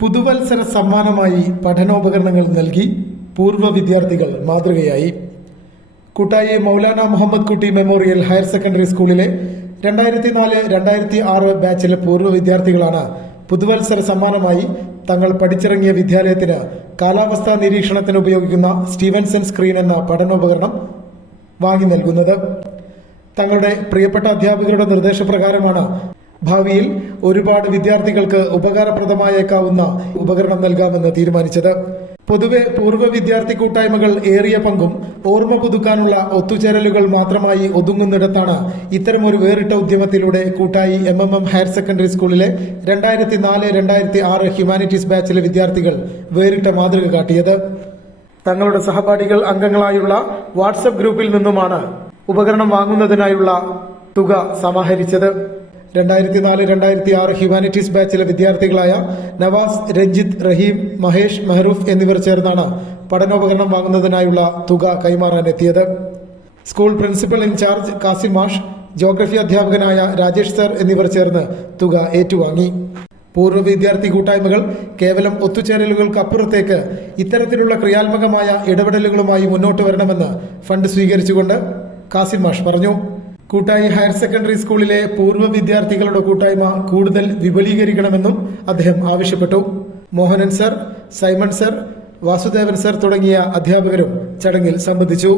പുതുവത്സര സമ്മാനമായി പഠനോപകരണങ്ങൾ നൽകി പൂർവ വിദ്യാർത്ഥികൾ മാതൃകയായി. കൂട്ടായി മൗലാന മുഹമ്മദ് കുട്ടി മെമ്മോറിയൽ ഹയർ സെക്കൻഡറി സ്കൂളിലെ രണ്ടായിരത്തി നാല് രണ്ടായിരത്തി ആറ് ബാച്ചിലെ പൂർവ വിദ്യാർത്ഥികളാണ് പുതുവത്സര സമ്മാനമായി തങ്ങൾ പഠിച്ചിറങ്ങിയ വിദ്യാലയത്തിന് കാലാവസ്ഥാ നിരീക്ഷണത്തിന് ഉപയോഗിക്കുന്ന സ്റ്റീവൻസൺ സ്ക്രീൻ എന്ന പഠനോപകരണം വാങ്ങി നൽകുന്നത്. തങ്ങളുടെ പ്രിയപ്പെട്ട അധ്യാപകരുടെ നിർദ്ദേശപ്രകാരമാണ് ഭാവിയിൽ ഒരുപാട് വിദ്യാർത്ഥികൾക്ക് ഉപകാരപ്രദമായേക്കാവുന്ന ഉപകരണം നൽകാമെന്ന് തീരുമാനിച്ചത്. പൊതുവെ പൂർവ വിദ്യാർത്ഥി കൂട്ടായ്മകൾ ഏറിയ പങ്കും ഓർമ്മ പുതുക്കാനുള്ള ഒത്തുചേരലുകൾ മാത്രമായി ഒതുങ്ങുന്നിടത്താണ് ഇത്തരമൊരു വേറിട്ട ഉദ്യമത്തിലൂടെ കൂട്ടായി M M M higher secondary സ്കൂളിലെ രണ്ടായിരത്തി നാല് രണ്ടായിരത്തി ആറ് ഹ്യൂമാനിറ്റീസ് ബാച്ചിലെ വിദ്യാർത്ഥികൾ വേറിട്ട മാതൃക കാട്ടിയത്. തങ്ങളുടെ സഹപാഠികൾ അംഗങ്ങളായുള്ള വാട്സപ്പ് ഗ്രൂപ്പിൽ നിന്നുമാണ് ഉപകരണം വാങ്ങുന്നതിനായുള്ള തുക സമാഹരിച്ചത്. രണ്ടായിരത്തി നാല് രണ്ടായിരത്തി ആറ് ഹ്യൂമാനിറ്റീസ് ബാച്ചിലെ വിദ്യാർത്ഥികളായ നവാസ് രഞ്ജിത്ത് റഹീം മഹേഷ് മെഹറൂഫ് എന്നിവർ ചേർന്നാണ് പഠനോപകരണം വാങ്ങുന്നതിനായുള്ള തുക കൈമാറാനെത്തിയത് school principal in charge Kasim മാഷ് ജോഗ്രഫി അധ്യാപകനായ രാജേഷ് സർ എന്നിവർ ചേർന്ന് തുക ഏറ്റുവാങ്ങി. പൂർവ വിദ്യാർത്ഥി കൂട്ടായ്മകൾ കേവലം ഒത്തുചേരലുകൾക്കപ്പുറത്തേക്ക് ഇത്തരത്തിലുള്ള ക്രിയാത്മകമായ ഇടപെടലുകളുമായി മുന്നോട്ട് വരണമെന്ന് ഫണ്ട് സ്വീകരിച്ചുകൊണ്ട് കാസിം മാഷ് പറഞ്ഞു. കൂട്ടായി ഹയർ സെക്കൻഡറി സ്കൂളിലെ പൂർവ വിദ്യാർത്ഥികളുടെ കൂട്ടായ്മ കൂടുതൽ വിപുലീകരിക്കണമെന്നും അദ്ദേഹം ആവശ്യപ്പെട്ടു. Mohanan sir Simon sir Vasudevan sir തുടങ്ങിയ അധ്യാപകരും ചടങ്ങിൽ സംബന്ധിച്ചു.